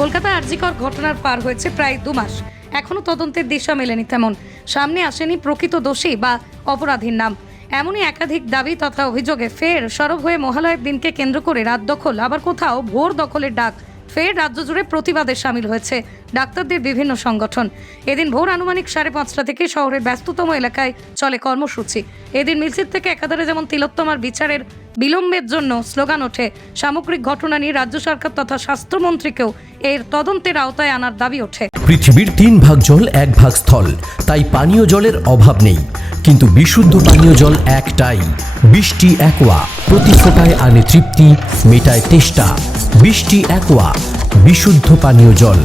কলকাতা আরজিকর ঘটনার পার হয়েছে প্রায় 2 মাস, এখনো তদন্তের দিশা মেলেনি। তেমন সামনে আসেনি প্রকৃত দোষী বা অপরাধীর নাম। এমনই একাধিক দাবি তথা অভিযোগে ফের সরব হয়ে মহালয়ের দিনকে কেন্দ্র করে রাত দখল, আবার কোথাও ভোর দখলের ডাক। ফের রাজ্য জুড়ে প্রতিবাদে সামিল হয়েছে ডাক্তারদের বিভিন্ন সংগঠন। এদিন ভোর আনুমানিক 5:30 থেকে শহরের ব্যস্ততম এলাকায় চলে কর্মসূচি। এদিন মিছিল থেকে একাধারে যেমন তিলোত্তমার বিচারের বিলম্বের জন্য স্লোগান ওঠে, সামগ্রিক ঘটনা নিয়ে রাজ্য সরকার তথা স্বাস্থ্যমন্ত্রীকেও এর তদন্তের আওতায় আনার দাবি ওঠে। পৃথিবীর 3 ভাগ জল 1 ভাগ স্থল, তাই পানীয় জলের অভাব নেই। কিন্তু বিশুদ্ধ পানীয় জল একটাই, বৃষ্টি অ্যাকোয়া। প্রতি ফোঁটায় আনে তৃপ্তি, মেটায় তেষ্টা। বৃষ্টি অ্যাকোয়া, বিশুদ্ধ পানীয় জল।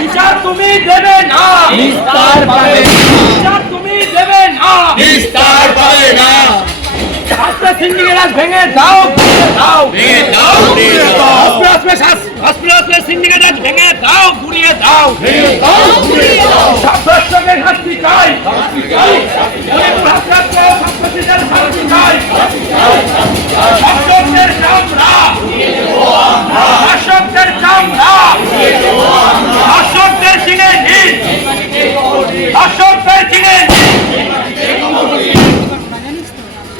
বিচার তুমি দেবে না, নিস্তার পাবে না। বিচার তুমি দেবে না, নিস্তার পাবে না। হাসপাতাল সিন্ডিকেট ভেঙে দাও, ভেঙে দাও, ভেঙে দাও, ভেঙে দাও। হাসপাতাল সিন্ডিকেট ভেঙে দাও, ঘুরিয়ে দাও, ভেঙে দাও, ঘুরিয়ে দাও। ছাত্রদের শাস্তি চাই, শাস্তি চাই। ছাত্রদের শাস্তি চাই, শাস্তি চাই। ছাত্রদের চামড়া, শাসকদের চামড়া, শাসকদের চিনে নিন, শাসকদের চিনে নিন।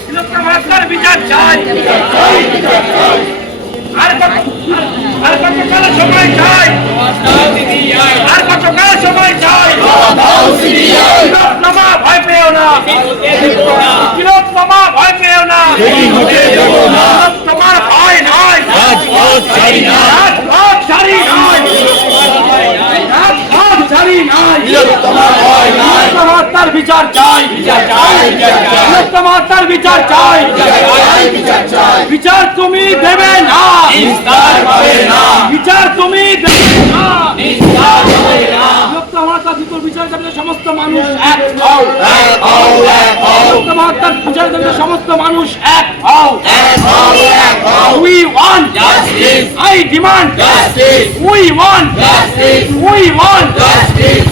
তিলোত্তমার বিচার চাই, আর কতকাল সময় চাই, আর কতকাল সময় চাই। তিলোত্তমা ভয় পেও না, তিলোত্তমা ভয় পেও না। তিলোত্তমার ভয় নাই, রাজপথ ছাড়ি নাই, রাজপথ ছাড়ি নাই। তিলোত্তমার ভয় নাই, তিলোত্তমার বিচার চাই, বিচার চাই, তিলোত্তমার বিচার চাই, বিচার চাই। বিচার তুমি দেবে না, নিস্তার পাবে না। বিচার তুমি দেবে না, নিস্তার পাবে না। তিলোত্তমার বিচার দাবিতে সমস্ত মানুষ এক হও, এক হও, এক হও। তিলোত্তমার বিচার দাবিতে সমস্ত মানুষ এক হও, এক হও, এক হও। We want justice. I demand justice. We want justice. We want justice.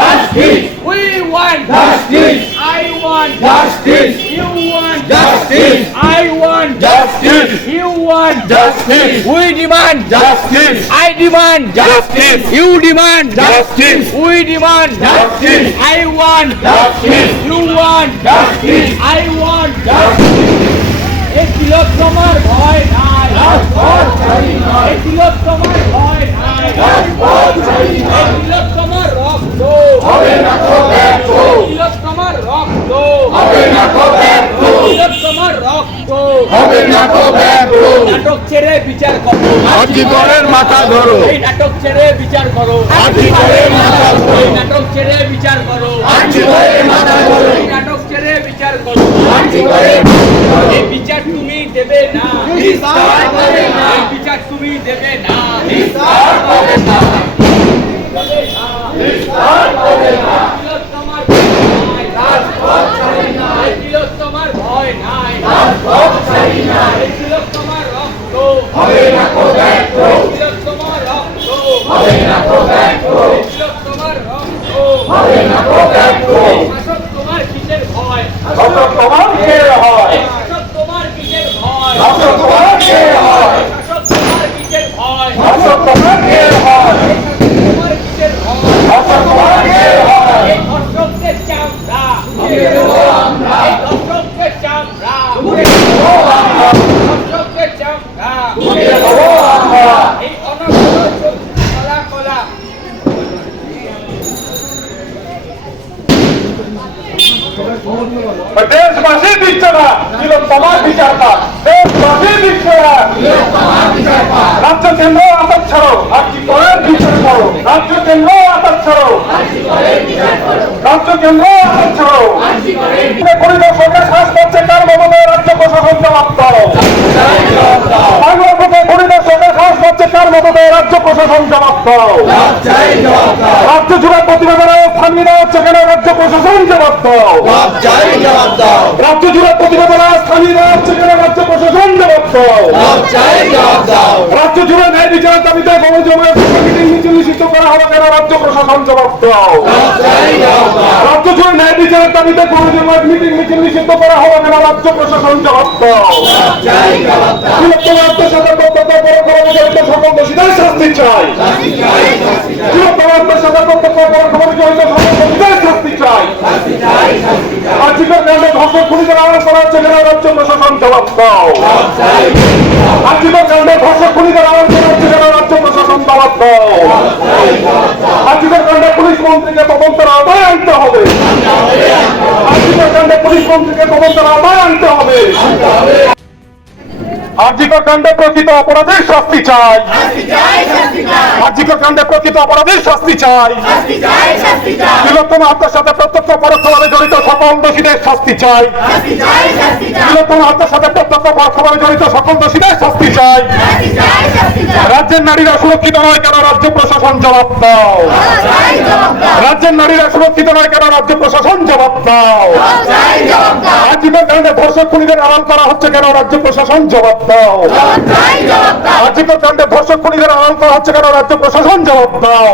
Justice. We want justice. I want justice. You want justice. I want justice. You want justice. We demand justice. I demand justice. You demand justice. We demand justice. I want justice. You want justice. I want justice. এই তিলোত্তমার ভয় নাই, রাজপথ ছাড়ি নাই। এই তিলোত্তমার ভয় নাই, রাজপথ ছাড়ি নাই। এই তিলোত্তমার রক্ত হবে না তো ব্যর্থ, তিলোত্তমার রক্ত হবে না তো ব্যর্থ, তিলোত্তমার রক্ত হবে না তো ব্যর্থ। নাটক ছেড়ে বিচার করো, আরজিকরের মাথা ধরো। এই নাটক ছেড়ে বিচার করো, আরজিকরের মাথা ধরো। এই নাটক ছেড়ে বিচার করো, আরজিকরের মাথা ধরো। এই নাটক ছেড়ে বিচার করো, আরজিকরের মাথা ধরো। এই বিচার তুমি দেবে না, নিস্তার পাবে না। এই বিচার তুমি দেবে না, নিস্তার পাবে না, নিস্তার পাবে না। তিলোত্তমার ভয় নাই, রাজপথ ছাড়ি নাই। তিলোত্তমার ভয় নাই, রাজপথ ছাড়ি নাই। তিলোত্তমার রক্ত হবে না তো ব্যর্থ, তিলোত্তমার রক্ত হবে না তো ব্যর্থ, তিলোত্তমার রক্ত হবে না তো ব্যর্থ। শাসক তোমার কিসের ভয়, শাসক তোমার কিসের ভয়, শাসক তোমার কিসের ভয়, শাসক তোমার কিসের ভয়, শাসক তোমার কিসের ভয়, শাসক তোমার কিসের ভয়, তোমার কিসের ভয়, শাসক তোমার কিসের ভয়। এই ধর্ষকদের চামড়া ঘুরিয়ে দেবো আমরা, এই ধর্ষকদের চামড়া ঘুরিয়ে দেবো আমরা, ধর্ষকদের চামড়া ঘুরিয়ে দেবো আমরা। এই অনবরত কলা কলা দেশবাসী দিচ্ছে না তিলোত্তমার বিচার পাক, দেশবাসী দিচ্ছে না তিলোত্তমার বিচার পাক। রাজ্য কেন্দ্র আটক ছাড়ো, আরজিকরের বিচার করো। রাজ্য কেন্দ্র আটক ছাড়ো, আরজিকরের বিচার করো। রাজ্য কেন্দ্র আটক ছাড়ো, আরজিকরের বিচার করো। পরিদর্শকের শ্বাস পাচ্ছে কার মমতায় রাজ্য প্রশাসন জবাব দাও, বাংলা থেকে পরিদর্শকের শ্বাস পাচ্ছে কার মমতায় রাজ্য প্রশাসন জবাব দাও। রাজ্য জুড়ে প্রতিবাদের থামিয়ে দেওয়া হচ্ছে কেন, রাজ্য প্রশাসন জবাব দাও। রাজ্য জুড়ে প্রতিবাদের থামিয়ে দেওয়া হচ্ছে কেন, রাজ্য প্রশাসন জবাব দাও। রাজ্য জুড়ে ন্যায় বিচারের দাবিতে গণজমায়েত মিছিল নিষিদ্ধ করা হবে কেন, রাজ্য প্রশাসন জবাব দাও। রাজ্য মানুষের ন্যায় বিচারের দাবিতে গণজমায়েত মিটিং মিছিল নিষিদ্ধ করা হবে না, রাজ্য প্রশাসন জবাব দাও। বৃহত্তম আত্মসাতের প্রত্যক্ষ পরোক্ষভাবে জড়িত সকল দোষীদের শাস্তি চাই। বৃহত্তম আত্মসাতের প্রত্যক্ষ পরোক্ষভাবে জড়িত সকল দোষীদের শাস্তি চাই। আর্থিকের কাণ্ডে ধর্ষক খুনিদের আড়াল করা হচ্ছে কেন, রাজ্য প্রশাসন জবাব দাও। আর্থিকের কাণ্ডে ধর্ষক খুনিদের আড়াল করা হচ্ছে কেন, রাজ্য প্রশাসন জবাব দাও। আর্থিকের কাণ্ডে পুলিশ মন্ত্রীকে তদন্তের আওতায় আনতে হবে। আর্থিকের কাণ্ডে পুলিশ মন্ত্রীকে তদন্তের আওতায় আনতে হবে। আর্থিকের কাণ্ডে প্রকৃত অপরাধীর শাস্তি চাই। আর্থিকের কাণ্ডে প্রকৃত অপরাধীর শাস্তি চাই। বৃহত্তম হত্যার সাথে প্রত্যক্ষ পরোক্ষভাবে জড়িত সকল দোষীদের শাস্তি চাই। বৃহত্তম হত্যার সাথে প্রত্যক্ষ পরোক্ষভাবে জড়িত সকল দোষীদের শাস্তি চাই। রাজ্যের নারীরা সুরক্ষিত নয় কেন, রাজ্য প্রশাসন জবাব দাও। রাজ্যের নারীরা সুরক্ষিত নয় কেন, রাজ্য প্রশাসন জবাব দাও। আর্থিকের কাণ্ডে ধর্ষক খুনিদের আড়াল করা হচ্ছে কেন, রাজ্য প্রশাসন জবাব দাও। আর্থিকের কাণ্ডে ধর্ষক খুনিদের আড়াল করা হচ্ছে কেন, রাজ্য প্রশাসন জবাব দাও।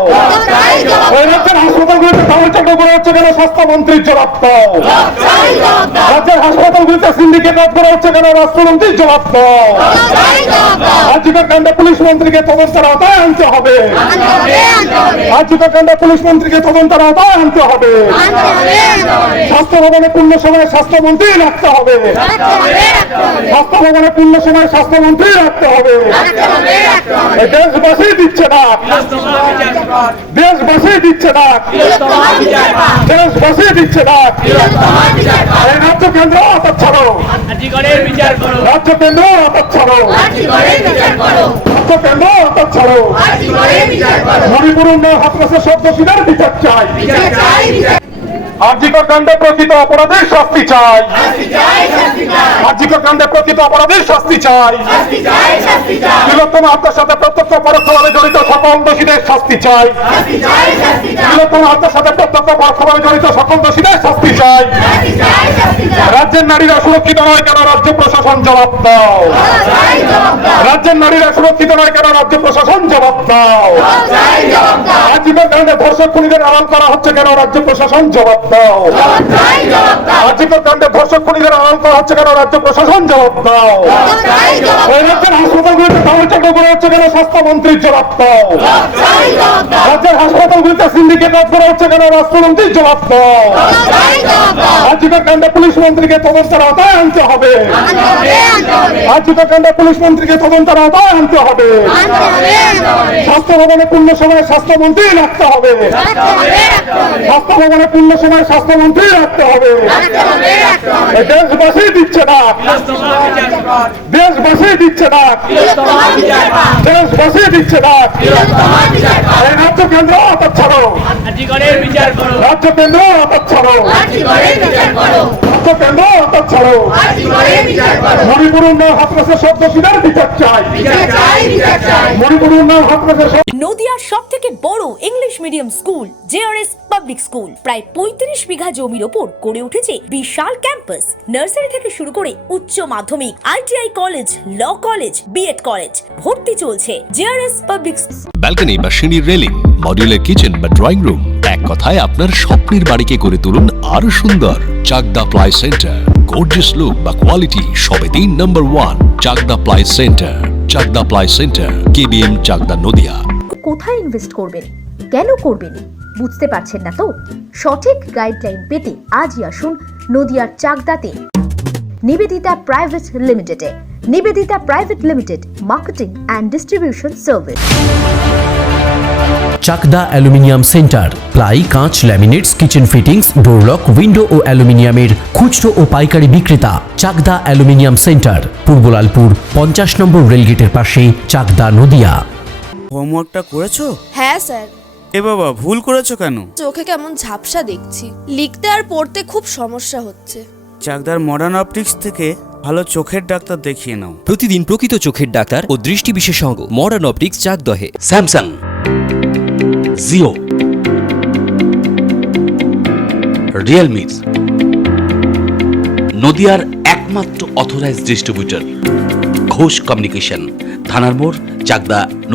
এই রাজ্যের হাসপাতালগুলিতে ধামাচাপা করা হচ্ছে কেন, স্বাস্থ্যমন্ত্রীর জবাব দাও। রাজ্যের হাসপাতালগুলিতে সিন্ডিকেট কাজ করা হচ্ছে কেন, রাষ্ট্রমন্ত্রীর জবাব দাও। আর্থিকের কাণ্ডে পুলিশ মন্ত্রীকে তদন্তের আওতায় আনতে হবে। আর্থিকের কাণ্ডে পুলিশ মন্ত্রীকে তদন্তের আওতায় আনতে হবে। স্বাস্থ্য ভবনে পূর্ণ সময় স্বাস্থ্যমন্ত্রী রাখতে হবে। স্বাস্থ্য ভবনে পূর্ণ সময় স্বাস্থ্যমন্ত্রী রাখতে হবে। দেশবাসী দিচ্ছে না, দেশবাসী দিচ্ছে না, দেশবাসী দিচ্ছে না। এই রাজ্য কেন্দ্র হাত ছাড়ো, রাজ্য কেন্দ্র হাত ছাড়ো, রাজ্য কেন্দ্র হাত ছাড়ো। মণিপুর উন্নয়ন হাতরাসের সব দোষীদের বিচার চাই। আর্থিকের কাণ্ডে প্রকৃত অপরাধীর শাস্তি চাই। আর্থিকের কাণ্ডে প্রকৃত অপরাধীর শাস্তি চাই। বৃহত্তম হত্যার সাথে প্রত্যক্ষ পরোক্ষভাবে জড়িত সকল দোষীদের শাস্তি চাই। বৃহত্তম হত্যার সাথে প্রত্যক্ষ পরোক্ষভাবে জড়িত সকল দোষীদের শাস্তি চাই। রাজ্যের নারীরা সুরক্ষিত নয় কেন, রাজ্য প্রশাসন জবাব দাও। রাজ্যের নারীরা সুরক্ষিত নয় কেন, রাজ্য প্রশাসন জবাব দাও। আর্থিকের কাণ্ডে ধর্ষক খুনিদের আড়াল করা হচ্ছে কেন, রাজ্য প্রশাসন জবাব দাও। আর্থিকের কাণ্ডে ধর্ষক খুনিদের আড়াল করা হচ্ছে কেন, রাজ্য প্রশাসন জবাব দাও। এই রাজ্যের হাসপাতালগুলিতে ধামাচাপা করা হচ্ছে কেন, স্বাস্থ্যমন্ত্রীর জবাব দাও। রাজ্যের হাসপাতালগুলিতে সিন্ডিকেট কাজ করা হচ্ছে কেন, রাষ্ট্রমন্ত্রীর জবাব দাও। আর্থিকের কাণ্ডে পুলিশ মন্ত্রীকে তদন্তের আওতায় আনতে হবে। আর্থিকের কাণ্ডে পুলিশ মন্ত্রীকে তদন্তের আওতায় আনতে হবে। স্বাস্থ্য ভবনে পূর্ণ সময় স্বাস্থ্যমন্ত্রী রাখতে হবে। স্বাস্থ্য ভবনে পূর্ণ সময় স্বাস্থ্যমন্ত্রী রাখতে হবে। দেশবাসী দিচ্ছে না, দেশবাসী দিচ্ছে না, দেশবাসী দিচ্ছে না। এই রাজ্য কেন্দ্র হাত ছাড়ো, রাজ্য কেন্দ্র হাত ছাড়ো, রাজ্য কেন্দ্র হাত ছাড়ো। মণিপুর উন্নয়ন হাতরাসের সব দোষীদের বিচার চাই। মণিপুর উন্নয়ন হাতরাসের সব নদিয়ার সবথেকে বড় English medium school JRS public school প্রায় 35 বিঘা জমির ওপর গড়ে উঠেছে বিশাল ক্যাম্পাস। নার্সারি থেকে শুরু করে উচ্চ মাধ্যমিক, ITI college, law college, BEd college, ভর্তি চলছে। জেআরএস পাবলিক ব্যালকনি বা সিঁড়ির রেলিং, মডিউলার কিচেন বা ড্রয়িং রুম, এক কথায় আপনার স্বপ্নের বাড়িকে করে তুলুন আরো সুন্দর। Chakdah ply centre, gorgeous look বা কোয়ালিটি সবে 3 নম্বর 1 Chakdah ply centre. Chakdah ply centre, KBM, Chakdah, Nadia. কোথায় ইনভেস্ট করবেন, কেন করবেন বুঝতে পারছেন না তো? সঠিক গাইডলাইন পেতে আজই আসুন নদিয়ার চাকদাতে নিবেদিতা প্রাইভেট লিমিটেডে। Nivedita private limited, marketing and distribution service. Chakdah aluminium centre, ply, কাঁচ, laminates, kitchen fittings, door lock, window ও অ্যালুমিনিয়ামের খুচরো ও পাইকারি বিক্রেতা। চাকদা অ্যালুমিনিয়াম সেন্টার, পূর্বলালপুর 50 নম্বর রেলগেটের পাশে, চাকদা, নদিয়া। হোমওয়ার্কটা করেছো? হ্যাঁ স্যার। এ বাবা, ভুল করেছো কেন? চোখে কেমন ঝাপসা দেখছি, লিখতে আর পড়তে খুব সমস্যা হচ্ছে। চাকদার মডার্ন অপটিক্স থেকে ভালো চোখের ডাক্তার দেখিয়ে নাও। প্রতিদিন প্রকৃত চোখের ডাক্তার ও দৃষ্টি বিশেষজ্ঞ মডার্ন অপটিক্স, চাকদহে। স্যামসাং, জিও, রিয়েলমি, নদিয়ার একমাত্র অথরাইজড ডিস্ট্রিবিউটর ঘোষ কমিউনিকেশন, থানার মোড়, চাকদা।